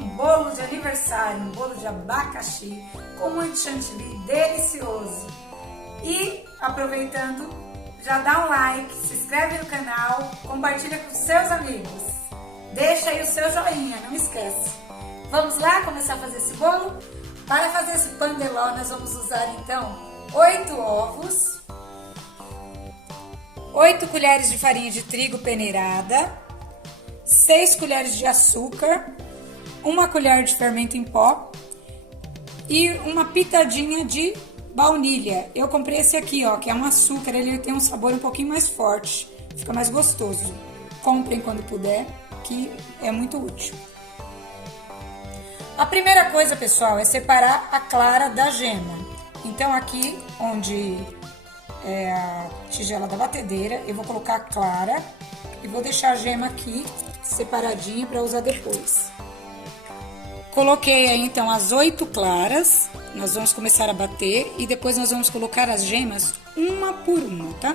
um bolo de aniversário, um bolo de abacaxi com muito chantilly delicioso. E aproveitando, já dá um like, se inscreve no canal, compartilha com seus amigos. Deixa aí o seu joinha, não esquece. Vamos lá começar a fazer esse bolo? Para fazer esse pandeló, nós vamos usar então 8 ovos, 8 colheres de farinha de trigo peneirada, 6 colheres de açúcar, 1 colher de fermento em pó e uma pitadinha de baunilha. Eu comprei esse aqui, ó, que é um açúcar, ele tem um sabor um pouquinho mais forte, fica mais gostoso. Comprem quando puder, que é muito útil. A primeira coisa, pessoal, é separar a clara da gema. Então, aqui onde é a tigela da batedeira, eu vou colocar a clara e vou deixar a gema aqui separadinha para usar depois. Coloquei aí então as 8 claras, nós vamos começar a bater e depois nós vamos colocar as gemas uma por uma, tá?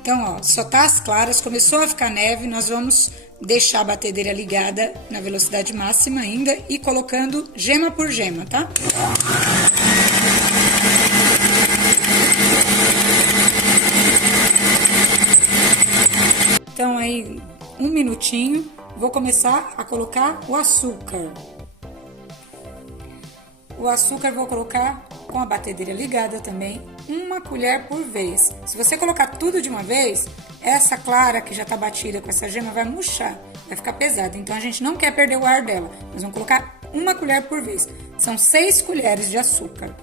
Então, ó, só tá as claras, começou a ficar neve, nós vamos deixar a batedeira ligada na velocidade máxima ainda e colocando gema por gema, tá? Então, aí, um minutinho, vou começar a colocar o açúcar. O açúcar vou colocar com a batedeira ligada também, 1 colher por vez. Se você colocar tudo de uma vez, essa clara que já tá batida com essa gema vai murchar, vai ficar pesada. Então, a gente não quer perder o ar dela. Nós vamos colocar 1 colher por vez. São 6 colheres de açúcar.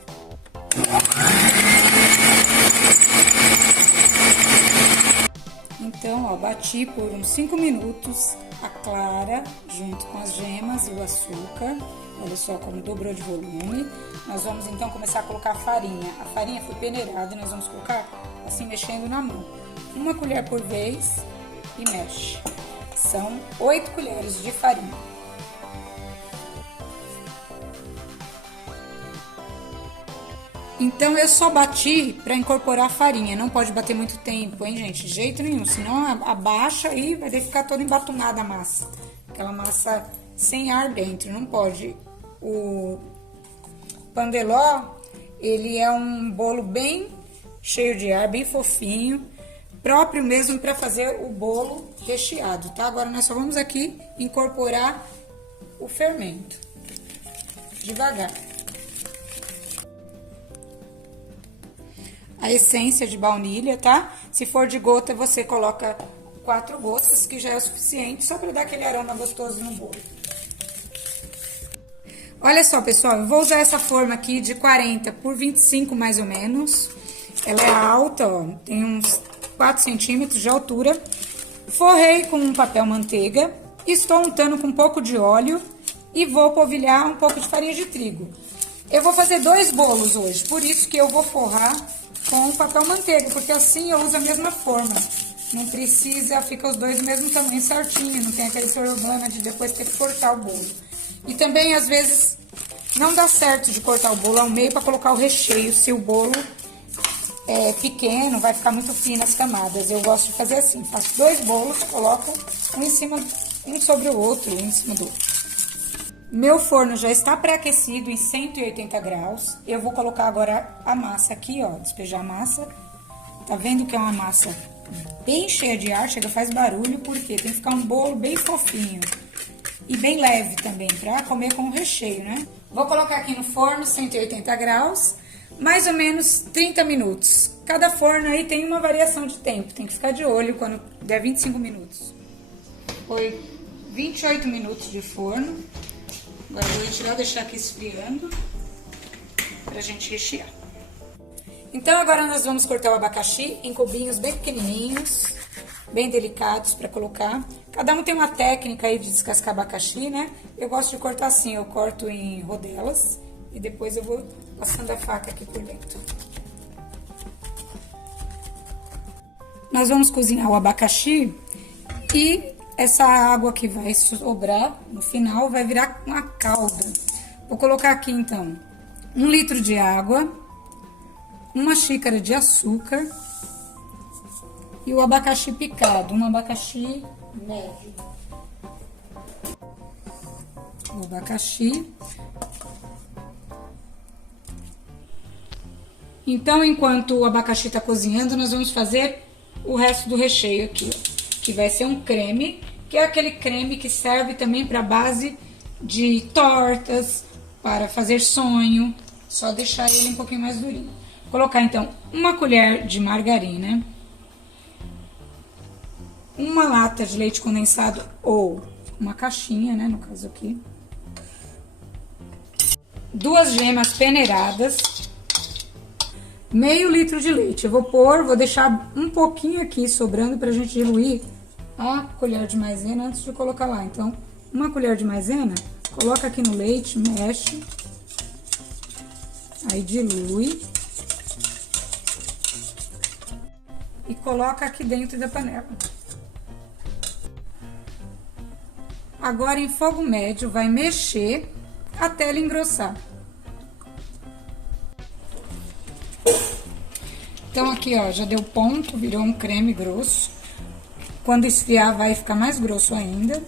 Então, ó, bati por uns 5 minutos a clara junto com as gemas e o açúcar. Olha só como dobrou de volume. Nós vamos então começar a colocar a farinha. A farinha foi peneirada e nós vamos colocar assim mexendo na mão. 1 colher por vez e mexe. São 8 colheres de farinha. Então, eu só bati para incorporar a farinha. Não pode bater muito tempo, hein, gente? De jeito nenhum, senão abaixa e vai ter que ficar toda embatumada a massa. Aquela massa sem ar dentro, não pode. O pandeló, ele é um bolo bem cheio de ar, bem fofinho, próprio mesmo para fazer o bolo recheado, tá? Agora, nós só vamos aqui incorporar o fermento, devagar. A essência de baunilha, tá? Se for de gota, você coloca 4 gotas, que já é o suficiente, só para dar aquele aroma gostoso no bolo. Olha só, pessoal, eu vou usar essa forma aqui de 40 por 25 mais ou menos. Ela é alta, ó, tem uns 4 centímetros de altura. Forrei com um papel manteiga, estou untando com um pouco de óleo e vou polvilhar um pouco de farinha de trigo. Eu vou fazer 2 bolos hoje, por isso que eu vou forrar com papel manteiga, porque assim eu uso a mesma forma. Não precisa, fica os dois do mesmo tamanho certinho, não tem aquele problema de depois ter que cortar o bolo. E também, às vezes, não dá certo de cortar o bolo ao meio para colocar o recheio, se o bolo é pequeno, vai ficar muito fino as camadas. Eu gosto de fazer assim, faço 2 bolos, coloco um sobre o outro, um em cima do outro. Meu forno já está pré-aquecido em 180 graus. Eu vou colocar agora a massa aqui, ó, despejar a massa. Tá vendo que é uma massa bem cheia de ar, chega, faz barulho, porque tem que ficar um bolo bem fofinho. E bem leve também, pra comer com o recheio, né? Vou colocar aqui no forno, 180 graus, mais ou menos 30 minutos. Cada forno aí tem uma variação de tempo, tem que ficar de olho quando der 25 minutos. Foi 28 minutos de forno. Agora eu vou retirar, deixar aqui esfriando pra gente rechear. Então, agora nós vamos cortar o abacaxi em cubinhos bem pequenininhos, bem delicados para colocar. Cada um tem uma técnica aí de descascar abacaxi, né? Eu gosto de cortar assim, eu corto em rodelas e depois eu vou passando a faca aqui por dentro. Nós vamos cozinhar o abacaxi e essa água que vai sobrar no final vai virar uma calda. Vou colocar aqui então 1 litro de água, 1 xícara de açúcar e o abacaxi picado, um abacaxi médio. o abacaxi. Então, enquanto o abacaxi tá cozinhando, nós vamos fazer o resto do recheio aqui, ó, que vai ser um creme, que é aquele creme que serve também para base de tortas, para fazer sonho. Só deixar ele um pouquinho mais durinho. Colocar então uma colher de margarina, uma lata de leite condensado ou uma caixinha, né, no caso aqui, 2 gemas peneiradas, meio litro de leite. Eu vou deixar um pouquinho aqui sobrando pra gente diluir a colher de maisena antes de colocar lá. Então, uma colher de maisena, coloca aqui no leite, mexe, aí dilui e coloca aqui dentro da panela. Agora, em fogo médio, vai mexer até ele engrossar. Então, aqui, ó, já deu ponto, virou um creme grosso. Quando esfriar, vai ficar mais grosso ainda.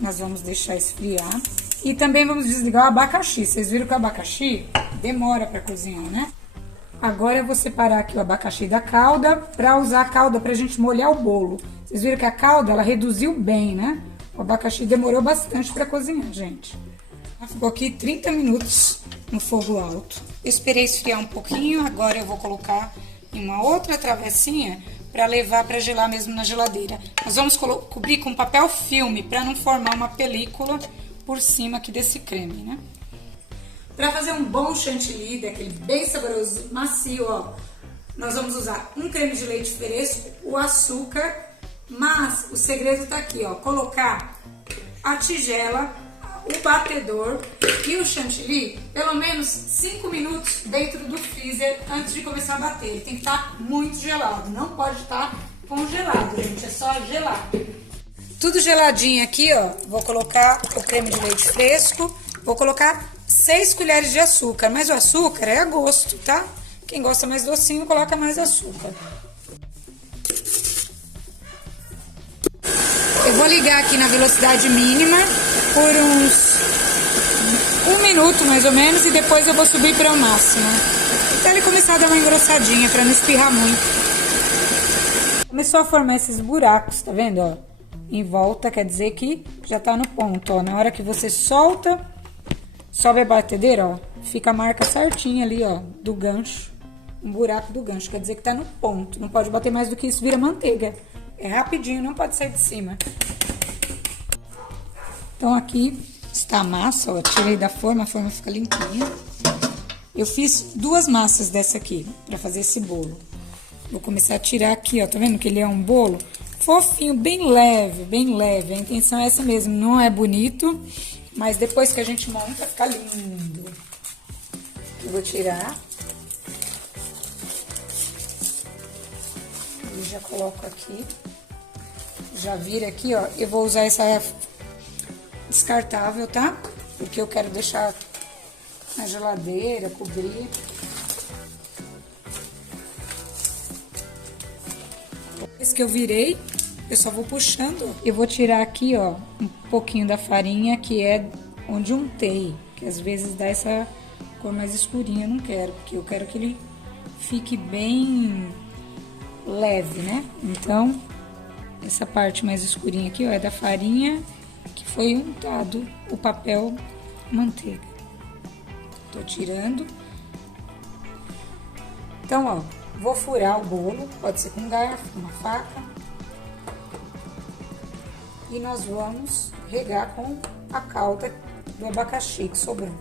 Nós vamos deixar esfriar. E também vamos desligar o abacaxi. Vocês viram que o abacaxi demora para cozinhar, né? Agora eu vou separar aqui o abacaxi da calda, para usar a calda pra gente molhar o bolo. Vocês viram que a calda, ela reduziu bem, né? O abacaxi demorou bastante para cozinhar, gente. Ficou aqui 30 minutos no fogo alto. Eu esperei esfriar um pouquinho, agora eu vou colocar em uma outra travessinha para levar para gelar mesmo na geladeira. Nós vamos cobrir com papel filme para não formar uma película por cima aqui desse creme, né? Para fazer um bom chantilly, daquele bem saboroso, macio, ó, nós vamos usar um creme de leite fresco, o açúcar, mas o segredo tá aqui, ó, colocar a tigela, o batedor e o chantilly pelo menos 5 minutos dentro do freezer antes de começar a bater. Ele tem que estar muito gelado, não pode estar congelado, gente, é só gelar. Tudo geladinho aqui, ó, vou colocar o creme de leite fresco, vou colocar 6 colheres de açúcar, mas o açúcar é a gosto, tá? Quem gosta mais docinho, coloca mais açúcar. Eu vou ligar aqui na velocidade mínima por uns 1 minuto, mais ou menos, e depois eu vou subir para o máximo. Até ele começar a dar uma engrossadinha, para não espirrar muito. Começou a formar esses buracos, tá vendo, ó? Em volta, quer dizer que já tá no ponto, ó. Na hora que você solta, sobe a batedeira, ó, fica a marca certinha ali, ó, do gancho. Um buraco do gancho, quer dizer que tá no ponto. Não pode bater mais do que isso, vira manteiga. É rapidinho, não pode sair de cima. Então, aqui está a massa, ó, tirei da forma, a forma fica limpinha. Eu fiz 2 massas dessa aqui, pra fazer esse bolo. Vou começar a tirar aqui, ó, tá vendo que ele é um bolo fofinho, bem leve, bem leve. A intenção é essa mesmo, não é bonito, mas depois que a gente monta, fica lindo. Eu vou tirar. E já coloco aqui. Já vira aqui, ó. Eu vou usar essa descartável, tá? Porque eu quero deixar na geladeira, cobrir. Depois que eu virei, eu só vou puxando. Eu vou tirar aqui, ó, um pouquinho da farinha, que é onde untei. Que às vezes dá essa cor mais escurinha, eu não quero. Porque eu quero que ele fique bem leve, né? Então, essa parte mais escurinha aqui, ó, é da farinha que foi untado o papel manteiga. Tô tirando. Então, ó, vou furar o bolo, pode ser com um garfo, uma faca. E nós vamos regar com a calda do abacaxi que sobrou.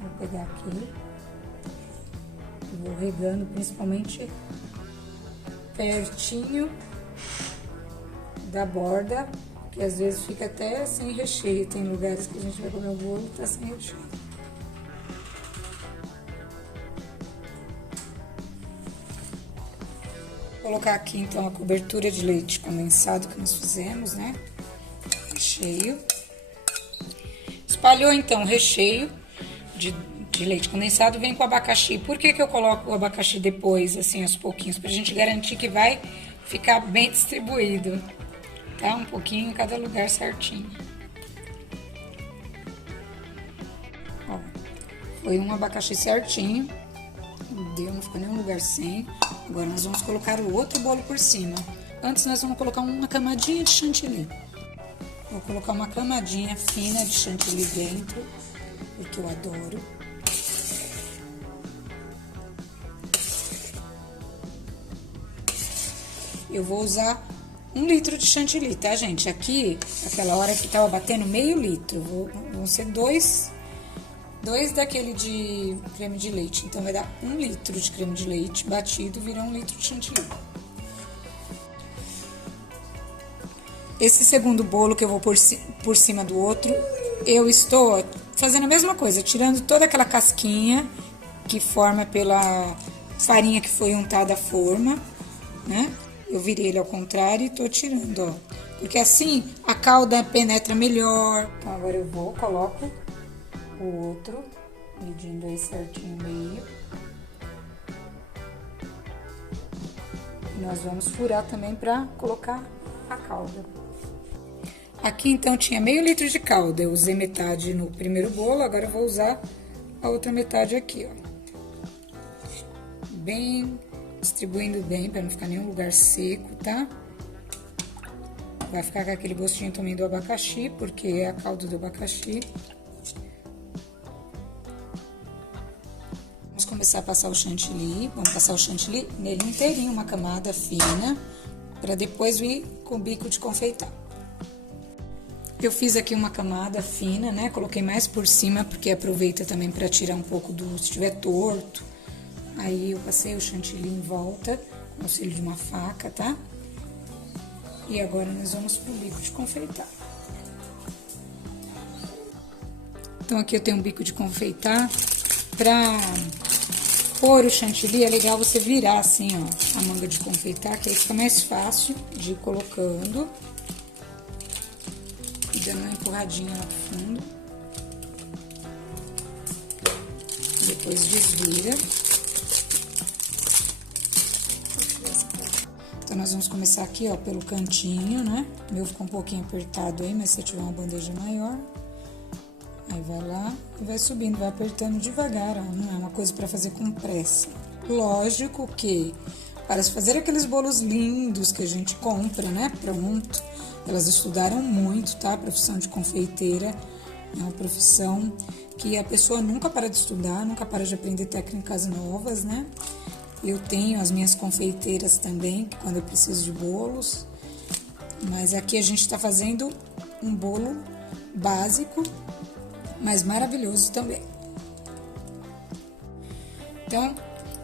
Vou pegar aqui. Vou regando principalmente pertinho da borda, que às vezes fica até sem recheio. Tem lugares que a gente vai comer o bolo e tá sem recheio. Vou colocar aqui então a cobertura de leite condensado que nós fizemos, né? Recheio. Espalhou então o recheio de leite condensado, vem com o abacaxi. Por que que eu coloco o abacaxi depois, assim, aos pouquinhos? Pra gente garantir que vai ficar bem distribuído, tá? Um pouquinho em cada lugar certinho. Ó, foi um abacaxi certinho, deu, não ficou nenhum lugar sem. Agora nós vamos colocar o outro bolo por cima. Antes nós vamos colocar uma camadinha de chantilly. Vou colocar uma camadinha fina de chantilly dentro, porque eu adoro. Eu vou usar 1 litro de chantilly, tá, gente? Aqui, aquela hora que tava batendo meio litro, vão ser dois daquele de creme de leite. Então, vai dar 1 litro de creme de leite batido, vira 1 litro de chantilly. Esse segundo bolo que eu vou por cima do outro, eu estou fazendo a mesma coisa, tirando toda aquela casquinha que forma pela farinha que foi untada a forma, né? Eu virei ele ao contrário e tô tirando, ó. Porque assim a calda penetra melhor. Então agora eu coloco o outro, medindo aí certinho o meio. E nós vamos furar também pra colocar a calda. Aqui então tinha meio litro de calda, eu usei metade no primeiro bolo, agora eu vou usar a outra metade aqui, ó. Bem, distribuindo bem, pra não ficar nenhum lugar seco, tá? Vai ficar com aquele gostinho também do abacaxi, porque é a calda do abacaxi. Vamos começar a passar o chantilly, vamos passar o chantilly nele inteirinho, uma camada fina, pra depois vir com o bico de confeitar. Eu fiz aqui uma camada fina, né? Coloquei mais por cima, porque aproveita também para tirar um pouco do... se estiver torto. Aí eu passei o chantilly em volta, com o auxílio de uma faca, tá? E agora nós vamos pro bico de confeitar. Então aqui eu tenho um bico de confeitar. Pra pôr o chantilly é legal você virar assim, ó, a manga de confeitar, que aí fica mais fácil de ir colocando. Dando uma empurradinha lá pro fundo. Depois desvira. Então, nós vamos começar aqui, ó, pelo cantinho, né? O meu ficou um pouquinho apertado aí, mas se eu tiver uma bandeja maior, aí vai lá e vai subindo, vai apertando devagar, ó. Não é uma coisa pra fazer com pressa. Lógico que, para se fazer aqueles bolos lindos que a gente compra, né? Pronto. Elas estudaram muito, tá? A profissão de confeiteira é uma profissão que a pessoa nunca para de estudar, nunca para de aprender técnicas novas, né? Eu tenho as minhas confeiteiras também, quando eu preciso de bolos. Mas aqui a gente tá fazendo um bolo básico, mas maravilhoso também. Então,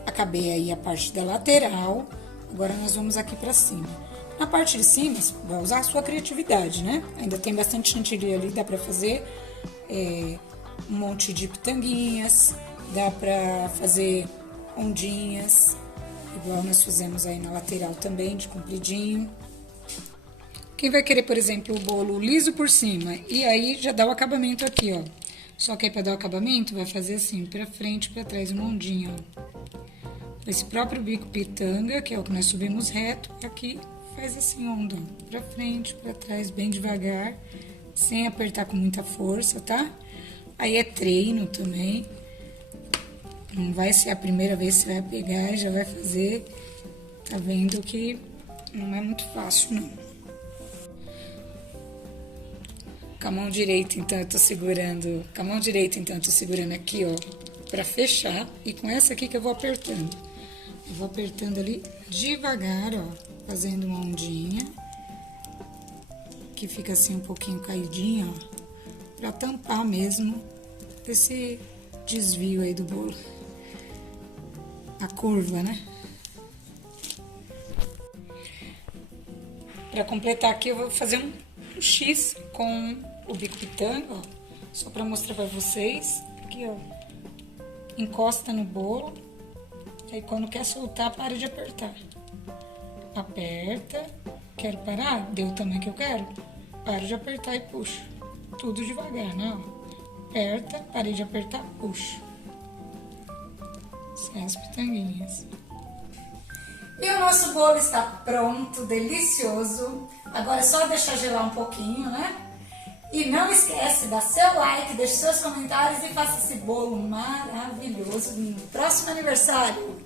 acabei aí a parte da lateral, agora nós vamos aqui pra cima. Na parte de cima, vai usar a sua criatividade, né? Ainda tem bastante chantilly ali, dá pra fazer um monte de pitanguinhas, dá pra fazer ondinhas, igual nós fizemos aí na lateral também, de compridinho. Quem vai querer, por exemplo, o bolo liso por cima, e aí já dá o acabamento aqui, ó. Só que aí pra dar o acabamento, vai fazer assim, pra frente, pra trás, uma ondinha, ó. Esse próprio bico pitanga, que é o que nós subimos reto, aqui faz assim onda, ó, pra frente, pra trás, bem devagar, sem apertar com muita força, tá? Aí é treino também, não vai ser a primeira vez que você vai pegar e já vai fazer, tá vendo que não é muito fácil, não. Com a mão direita, então, eu tô segurando, com a mão direita, então, eu tô segurando aqui, ó, pra fechar, e com essa aqui que eu vou apertando. Eu vou apertando ali devagar, ó, fazendo uma ondinha, que fica assim um pouquinho caidinha, ó, pra tampar mesmo esse desvio aí do bolo. A curva, né? Pra completar aqui, eu vou fazer um X com o bico pitanga, ó, só pra mostrar pra vocês. Aqui, ó, encosta no bolo, aí quando quer soltar, para de apertar. Aperta, quero parar, deu o tamanho que eu quero, paro de apertar e puxo. Tudo devagar, né? Aperta, parei de apertar, puxo. Sai as pitanguinhas. E o nosso bolo está pronto, delicioso. Agora é só deixar gelar um pouquinho, né? E não esquece, dá seu like, deixe seus comentários e faça esse bolo maravilhoso no próximo aniversário.